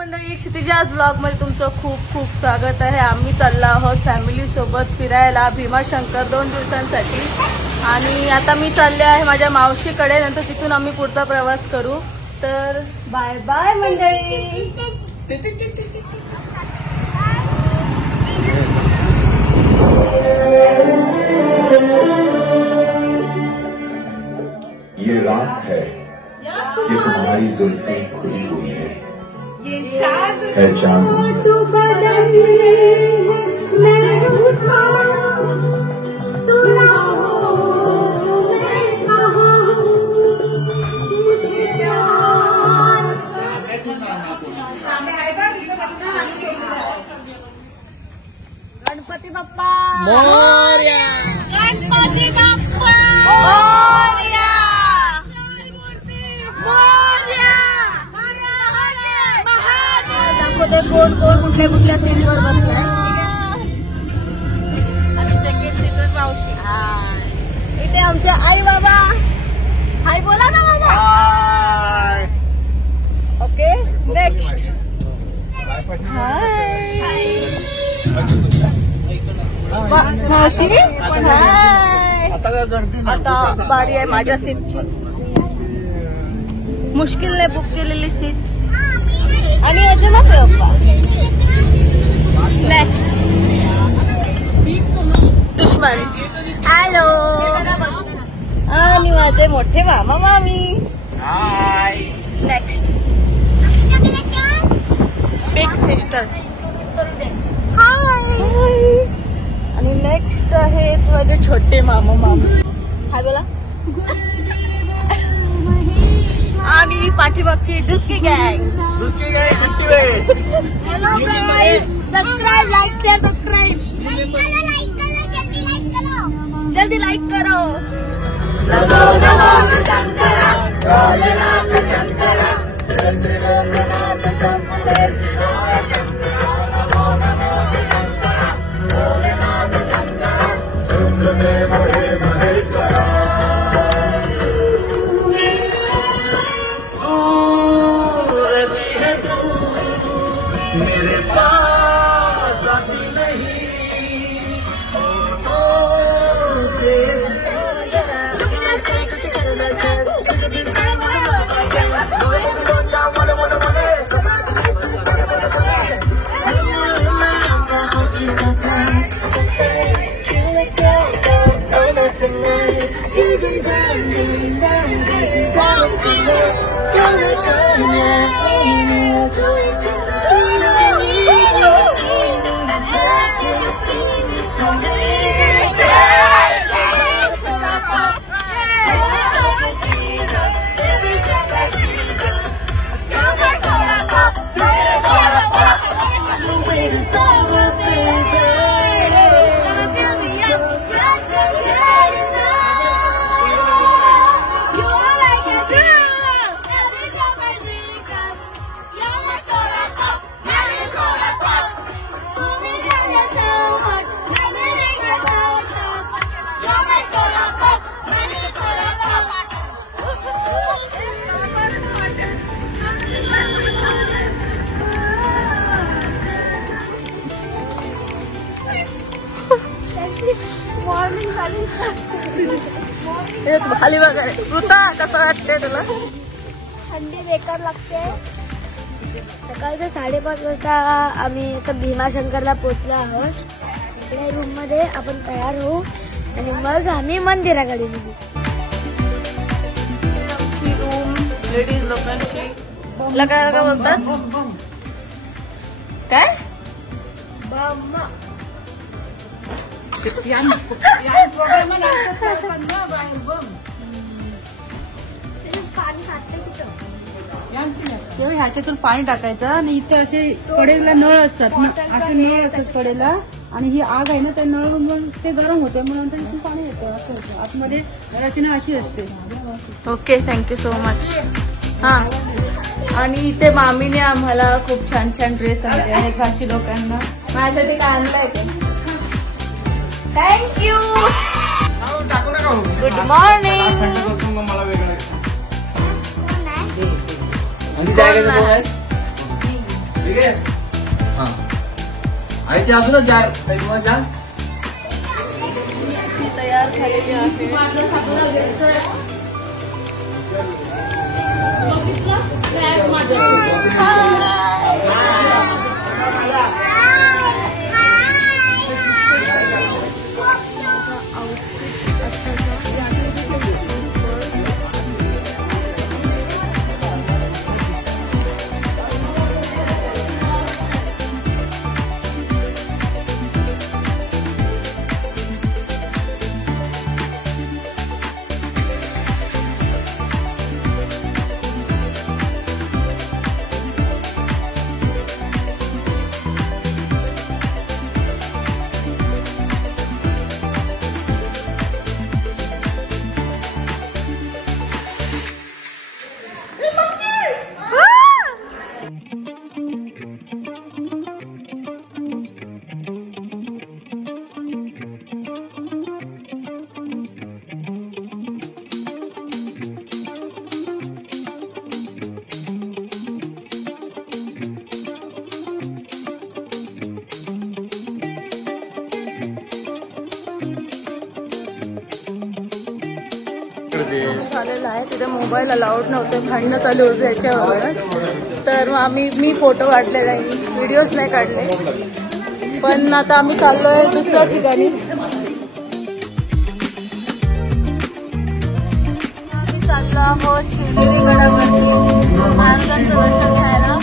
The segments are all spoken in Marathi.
मंडळी, क्षितिजाज ब्लॉग मध्ये तुमचं खूप खूप स्वागत आहे. आम्ही चाललो आहोत फॅमिली सोबत फिरायला भीमाशंकर 2 दिवसांसाठी. आणि आता मी चालले आहे माझ्या मावशीकडे, नंतर तिथून आम्ही पुढचा प्रवास करू. तर बाय बाय मंडळी. ये रात है, ये तुम्हारी जुल्फें खुली हुई है, ये चांद है चांद तू बदन मैं उठा तुला हो मैं कहा मुझे प्यार. गणपती बाप्पा मोरया. गणपती बाप्पा मोरया. दाखवते कोण कोण कुठल्या कुठल्या सीटवर बसलाय. आणि सेकंड सीटवर मावशी. इथे आमचे आई बाबा. हाय बोला ना बाबा. Okay next. हाय मावशी. हाय. आता बारी आहे माझ्या सीटची. मुश्किलने बुक केलेली सीट. आणि अजून नेक्स्ट दुश्मन. हॅलो. आणि माझे मोठे मामा मामी. Next big sister. हाय. आणि नेक्स्ट आहेत माझे छोटे मामा मामी. हाय बोला. आणि पाठीमागची डुस्की गँग. Hello guys. Subscribe like share subscribe. जल्दी लाइक करो. मेरे पास अभी नहीं खाली बघा. ऋता कसं वाटतंय तुला? थंडी बेकार लागते. सकाळचे 5:30 वाजता आम्ही आता भीमाशंकरला पोहोचलो आहोत. इकडे रूम मध्ये आपण तयार होऊ आणि मग आम्ही मंदिराकडे निघू. रूम लेडीज लोकांची. काय काय बोलतात? काय तेव्हा ह्याच्यातून पाणी टाकायचं आणि इथे असे कडेला नळ असतात ना, असे नळ असतात कडेला. आणि ही आग आहे ना, त्या नळ मग ते गरम होते म्हणून इथून पाणी येतं. असं होतं. आतमध्ये रचना अशी असते. Okay thank you so much. हा. आणि इथे मामीने आम्हाला खूप छान छान ड्रेस आणले आहेत. भाची लोकांना माझ्यासाठी काय आणलंय ते. थँक्यू. Good morning. ठीक आहे. हा आईची अजूनच जा जा. अशी तयार झालेली आहे. झालेलं आहे. तिथे मोबाईल अलाउड नव्हते, भांडणं चालू होते याच्यावरूनच. तर मग मी फोटो काढले नाही, व्हिडिओज नाही काढले. पण आता आम्ही चाललोय दुसऱ्या ठिकाणी. आम्ही चाललो आहोत शिवनेरी गडावरती महाराजांचं दर्शन घ्यायला,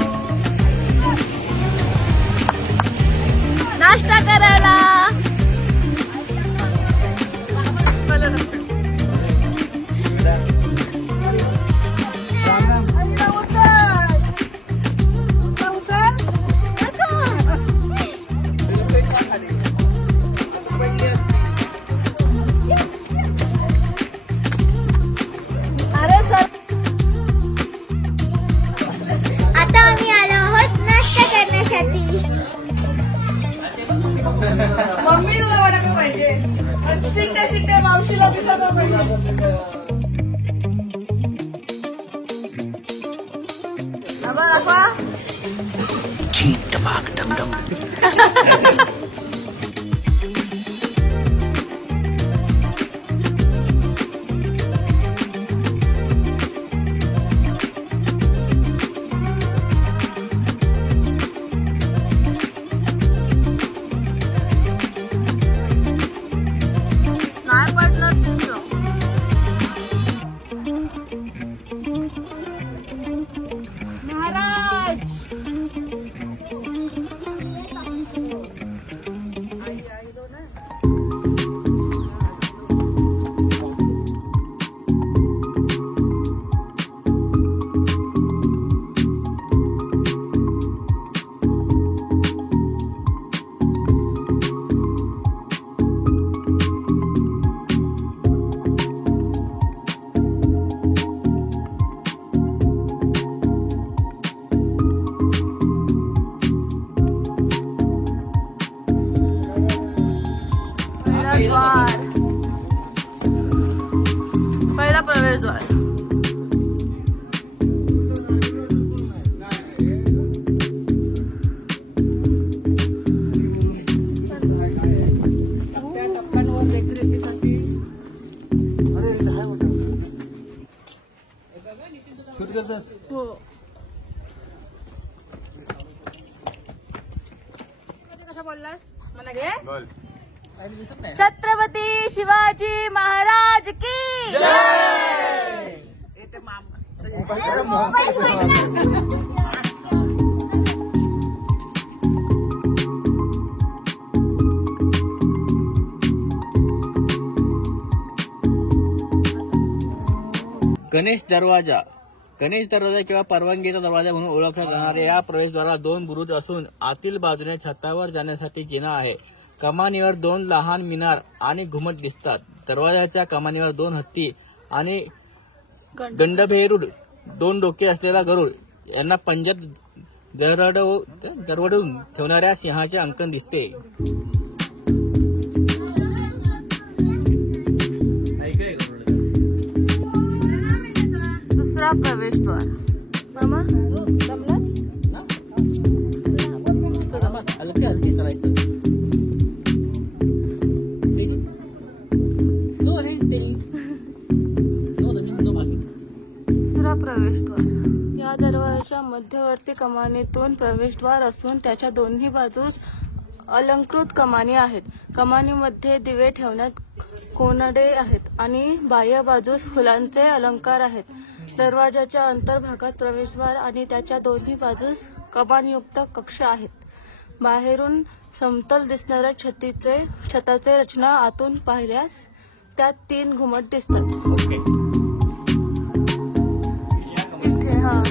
नाश्ता करायला. आता आम्ही आलो आहोत नाश्ता करण्यासाठी. मम्मीला वाटायला पाहिजे, शिकते शिकते मावशीला विसरलं पाहिजे. काय पडलं तुमचं? महाराज द्वार, पहिला प्रवेशद्वार. हो. कसं बोललास मला घे. छत्रपती शिवाजी महाराज की जय. गणेश दरवाजा किंवा परवानगीचा दरवाजा म्हणून ओळखला जाणाऱ्या या प्रवेशद्वाराला 2 बुरुज असून आतील बाजूने छतावर जाण्यासाठी जिना आहे. कमानीवर 2 लहान मिनार आणि घुमट दिसतात. दरवाजाच्या कमानीवर 2 हत्ती आणि गंडभेरुड 2 डोके असलेला गरुड यांना पंजात दरवडून ठेवणाऱ्या सिंहाचे अंकन दिसते. दुसरा प्रवेशद्वार. मामा जमला? मध्यवर्ती कमानीतून प्रवेशद्वार असून त्याच्या दोन्ही बाजूस अलंकृत कमानी आहेत. कमानीमध्ये दिवे ठेवण्यात कोनडे आहेत आणि बाह्य बाजूस फुलांचे अलंकार आहेत. दरवाजाच्या अंतर्भागात प्रवेशद्वार आणि त्याच्या दोन्ही बाजूस कमानयुक्त कक्ष आहेत. बाहेरून समतल दिसणाऱ्या छताचे रचना आतून पाहिल्यास त्यात 3 घुमट दिसतात. इथे हा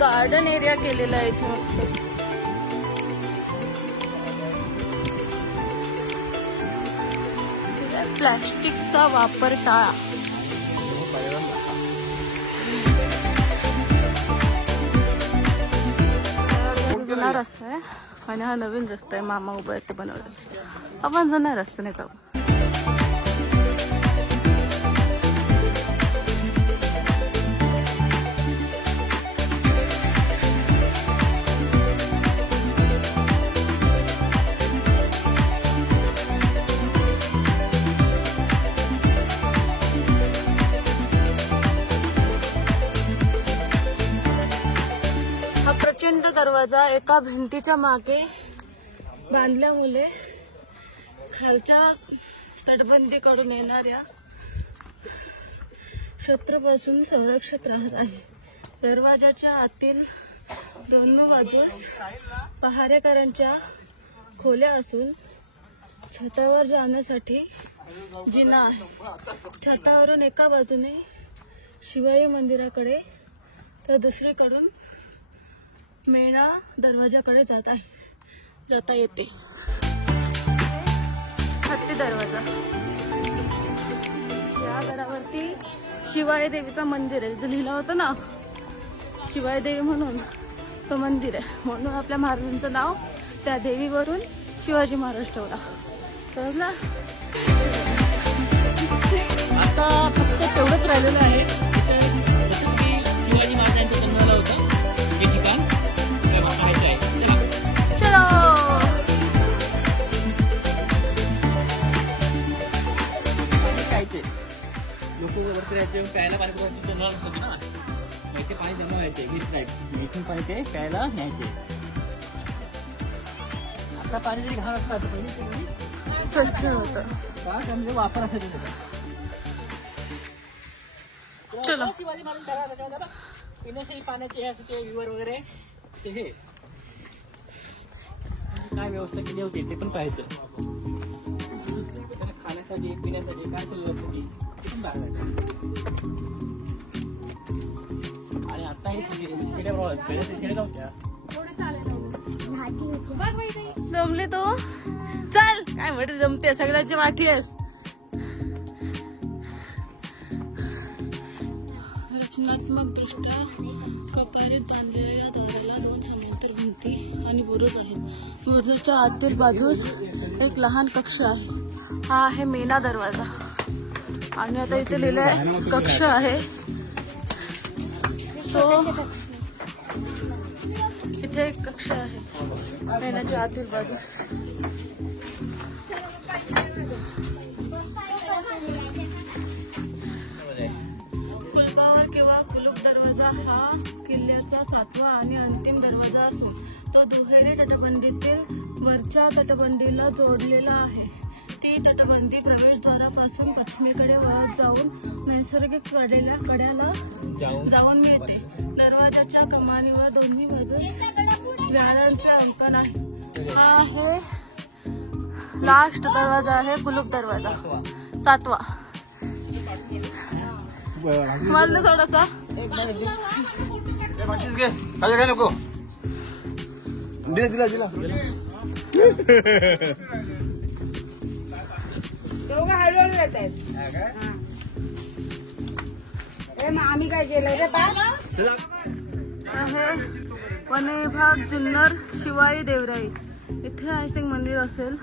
गार्डन एरिया केलेला आहे इथे मस्त. प्लास्टिकचा वापर टाळा. जुना रस्ता आहे आणि हा नवीन रस्ता आहे. मामा उभा आहे ते बनवलं. आपण जुन्या रस्त्याने जाऊ. प्रचंड दरवाजा एका भिंतीच्या मागे बांधल्यामुळे खालच्या तटबंदीकडून येणाऱ्या शत्रूपासून संरक्षित राहत आहे. दरवाजाच्या आतील दोन्ही बाजूस पहारेकरांच्या खोल्या असून छतावर जाण्यासाठी जिना आहे. छतावरून एका बाजूने शिवाई मंदिराकडे तर दुसरीकडून मेणा दरवाजाकडे जाता येते. हत्ती दरवाजा. या गडावरती शिवाई देवीचं मंदिर आहे. लिहिलं होतं ना शिवाई देवी म्हणून, तो मंदिर आहे. म्हणून आपल्या महाराजांचं नाव त्या देवीवरून शिवाजी महाराज ठेवला. समजला. आता फक्त तेवढंच राहिलेलं आहे. शिवाजी महाराजांचं जन्म झालं होतं हे ठिकाण पाहायचं आहे. चलो. लोक वरती राहायचे, प्यायला पाणी जन्म असतं ना, इथे पाणी जन्म व्हायचे. इथून पाणी ते प्यायला न्यायचे. आता पाणी जरी घाण असतं पहिले स्वच्छ होतं. त्यामध्ये वापर असायचा. चलो. शिवाजी महाराज पिण्यासाठी पाण्याचे हे विवर वगैरे ते हे काय व्यवस्था केली होती ते पण पाहायचं. खाण्यासाठी पिण्यासाठी काय व्यवस्था केली ते पण बघायचं. आणि आता हे खेडेगाव जमली तू. चल काय म्हणते जमते. सगळ्याची वाठी आहेस. रचनात्मक दृष्ट्या कपारीत बांधलेल्या या द्वाराला 2 समांतर भिंती आणि बुरुज आहेत. बुरुजच्या आतील बाजूस एक लहान कक्ष आहे. हा आहे मेणा दरवाजा. आणि आता इथे लिहिलंय कक्ष आहे. सो इथे एक कक्ष आहे मेणाच्या आतील बाजूस. कुलबावर किंवा कुलूप दरवाजा हा किल्ल्याचा 7वा आणि अंतिम दरवाजा असून तो दुहेरी तटबंदीतील वरच्या तटबंदीला जोडलेला आहे. ती तटबंदी प्रवेशद्वारापासून पश्चिमेकडे वळत जाऊन नैसर्गिक कड्याला जाऊन मिळते. दरवाजाच्या कमानीवर दोन्ही बाजूस व्याळांचे अंकन आहे. हा आहे लास्ट दरवाजा आहे कुलूप दरवाजा 7वा. मला थोडासा काय नको दिला दिला आम्ही काय केलं रे आहे वने विभाग जुन्नर शिवाई देवराई. इथे आय थिंक मंदिर असेल.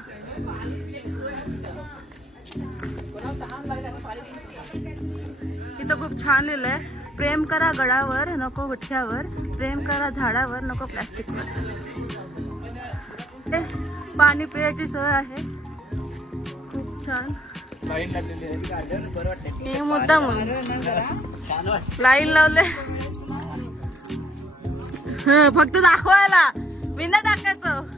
इथं खूप छान लिहिलंय प्रेम करा गडावर नको गुठ्यावर, प्रेम करा झाडावर नको प्लॅस्टिकवर. पाणी पिण्याची सोय आहे खूप छान. हे मुद्दा म्हणून लाईन लावले फक्त दाखवायला, विना टाकायचं.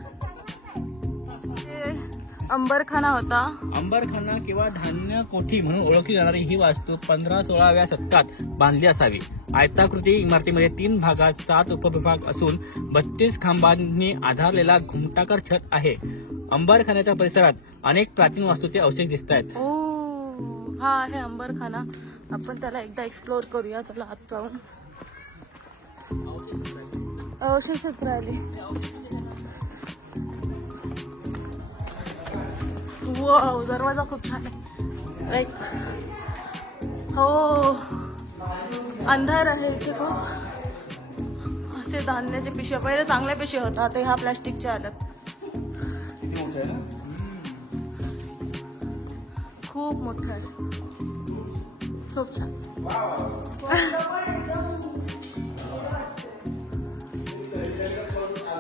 अंबरखाना होता. अंबरखाना किंवा धान्य कोठी म्हणून ओळखली जाणारी ही वास्तू 15-16व्या शतकात बांधली असावी. आयताकृती इमारतीमध्ये 3 भागात 7 उपविभाग असून 32 खांबांनी आधारलेला घुमटाकार छत आहे. अंबरखान्याच्या परिसरात अनेक प्राचीन वास्तूचे अवशेष दिसत आहेत. हा आहे अंबरखाना. आपण त्याला एकदा एक्सप्लोर करूया. चला आत जाऊन. अवशेषच राहिले. वाव, दरवाजा खूप छान आहे. लाईक हो, अंधार आहे इथे खूप. असे धान्याचे पिशव्या, पहिले चांगल्या पिशव्या होता, आता ह्या प्लॅस्टिकच्या आल्यात. खूप मोठं आहे, खूप छान.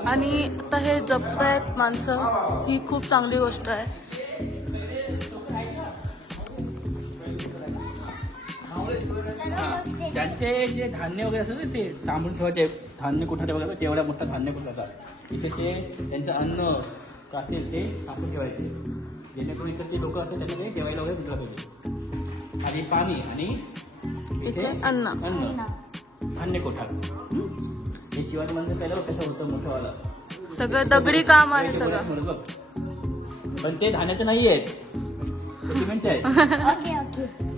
आणि आता हे जपतायत माणसं, ही खूप चांगली गोष्ट आहे. त्यांचे जे धान्य वगैरे असतं ना, ते सांभाळून ठेवायचे. धान्य कुठाचे वगैरे तेवढ्या मोठा धान्य कुठाचा इथे ते त्यांचं अन्न असेल ते साठवून ठेवायचे, जेणेकरून इकडचे लोक असतील त्यांना ते जेवायला वगैरे मिळत होते. आणि पाणी आणि इथे अन्न धान्य कोठा. हे शिवाजी मंदिर पहिलं कसं होतं मोठंवाला, सगळं दगडी काम आहे सगळं. पण ते धान्याचे नाही आहेत, सिमेंटचे आहेत.